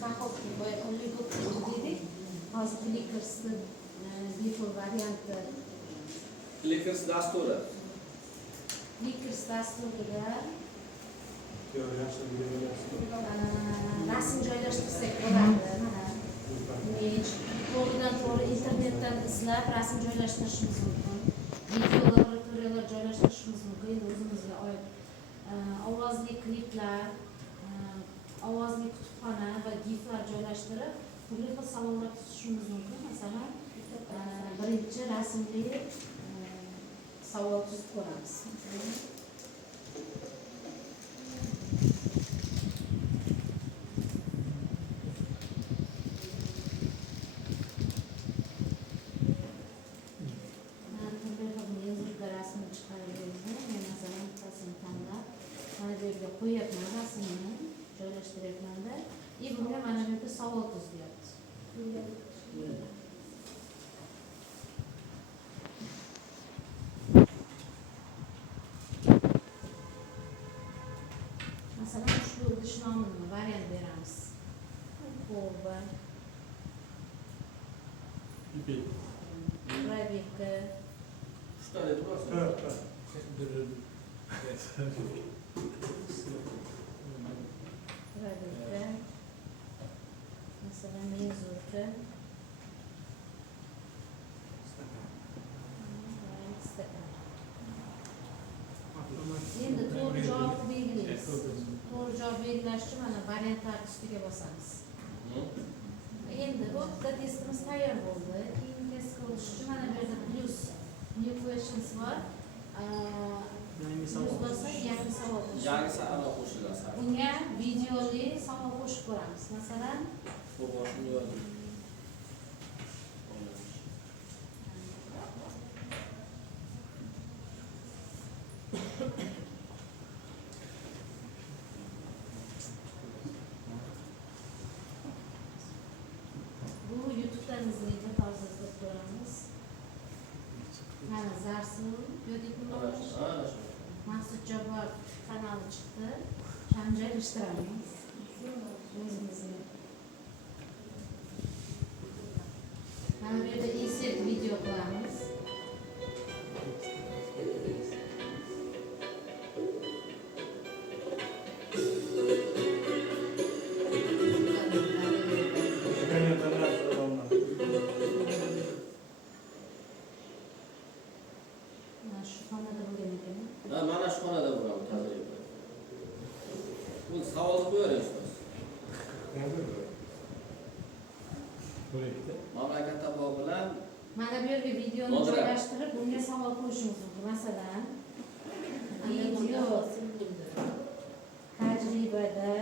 Kahovki boyaqilik dedik. Hozir Flickers'ni bepul varianti. Flickrs dasturi. Flickrs dasturida rasm joylashtirsak bo'ladi. Image to'g'ridan-to'g'ri internetdan izlab rasm joylashtirishimiz mumkin. Videolar, tutoriallar joylashtirishimiz mumkin. O'zimizga oid ovozli kliplar, ovozli kutubxona va giflar joylashtirib, turli xil savollar tutishimiz mumkin. Masalan, birinchi rasmli savol tuzib ko'ramiz. Qo'yapman rasmini joylashtiryapmanda. Bunga mana bu yerda savol tuzilyapti. Masalan, ushbu idish nomini variant beramiz. Ko'ba. Rebeka. Uchta deb turasiz. Rebeka. Masalan, mezurka. Endi to'g'ri javob belgilaymiz. To'g'ri javob belgilash uchun mana variantlar ustiga bosamiz. Endi bu testimiz tayyor bo'ldi. Keyin test qilish uchun mana bu yerda plus new questions bor. Yangi savol qo'shiladi. Bunga videoli savol qo'shib ko'ramiz. Masalan, bu boshini yozing. bu YouTube'dan izlaydi, hozir izlab ko'ramiz. Mana Zarsul, Maqsud Jabbar kanali chiqdi. Shuni joylashtiramiz. O'zimizni. Mana bu yerda insert video qilamiz. Mana shu xonada bo'ladi tajriba. Bu savol qo'yaverish. Mamlakat tabog'i bilan mana bu yerga videoni joylashtirib, bunga savol qo'yishimiz mumkin. Masalan, video tajribada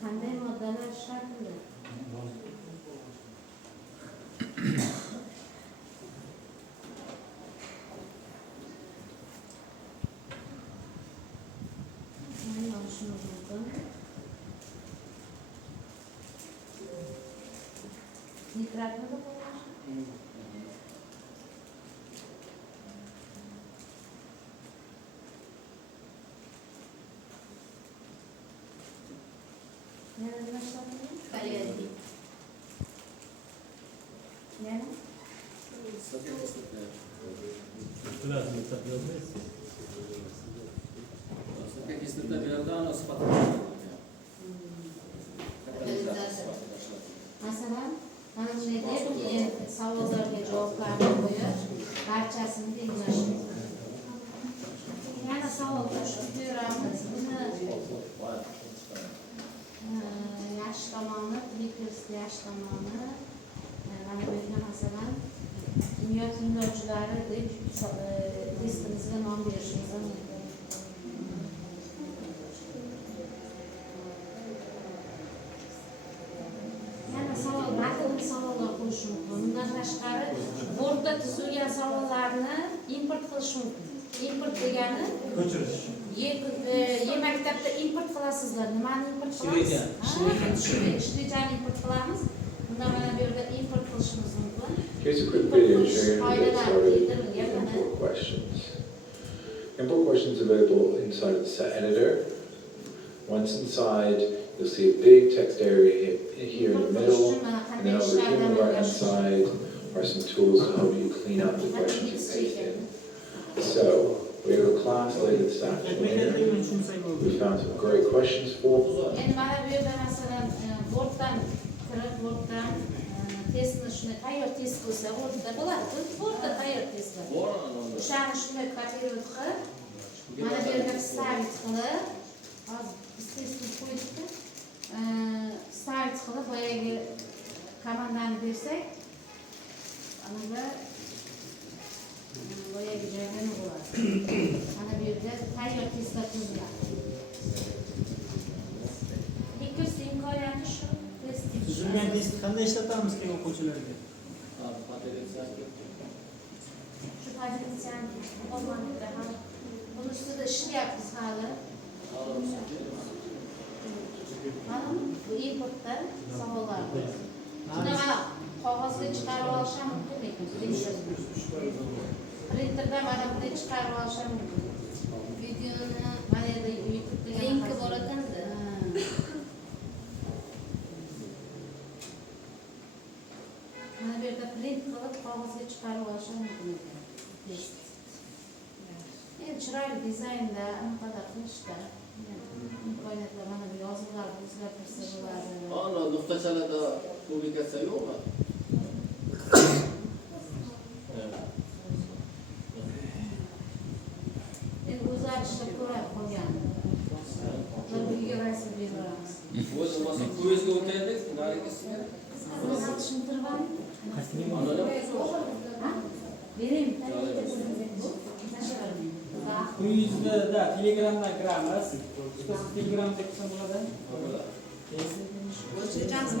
qanday moddalar ishlatildi? Nitratni da qo'yish. Yana nima ishlatadi? Kaliyadi. Yana? Masalan, mana bunday deb keyin savollarga javoblarni qo'yib, barchasini belgilash mumkin. Yana savol qo'shib ko'ramiz. Buni yaxshi tomoni, Flickrs yaxshi tomoni. Mana bu yerda masalan, dunyo tinglovchilari deb testimizga nom berishimiz mumkin. Savollar qo'yish mumkin. Bundan tashqari, Wordda tuzilgan savollarni import qilish mumkin. Import degani ko'chirish. Maktabda import qilasizlar. Nimani import qilamiz? Shvejani import qilamiz. Bunda mana bu yerda import qilishimiz mumkin. Here's a quick video showing you how to get started with import questions. Import questions available inside of the set editor. Once inside, you'll see a big text area here in the middle, and then over here on the right hand side are some tools to help you clean up the questions you paste in. So, we have a class later this afternoon. We found some great questions for. Endi mana bu yerda masalan Worddan kirib, Worddan testni shuni tayyor test bo'lsa, Wordda bo'ladi. Wordda tayyor testlar. O'shani shunday kopировать qilib, mana bu yerga stavить qilib, hozir biz testni qo'ydik-ku. Stavить qilib, boyagi komandani bersak, unda boyagi joyga nima bo'ladi? Mana bu yerda tayyor testlar tuziladi. Ikkisi imkoniyati shu. Tuzilgan testni qanday ishlatamiz keyin o'quvchilarga? Shu pozitsiyani olmalikda ham buni ustida ishlayapmiz hali. Mana bu importda savollar. Buni mana qog'ozga chiqarib olish ham mumkin lekin printerda mana bunday chiqarib olish ham mumkin. Videoni mana yerda YouTube'da linki bor ekanda. Mana bu yerda print qilib qog'ozga chiqarib olish ham mumkin ekan. Endi chiroyli dizaynda anaqalar qilishda imkoniyatlar mana bu yozuvlarni o'zgartirsa bo'ladi. Ana nuqtachalarda publikatsiya yo'qmi? Endi o'zlari ishlab ko'radi qolganini. Bir uyga rasm beramiz. O'zi bo'lsa ko'zga o'taylik, narigisiga. Sizni tushuntirib beraymi? Quyida Telegramdan kiramiz. Telegramda qilsa bo'ladi. Bo'ladi. O'chiramiz.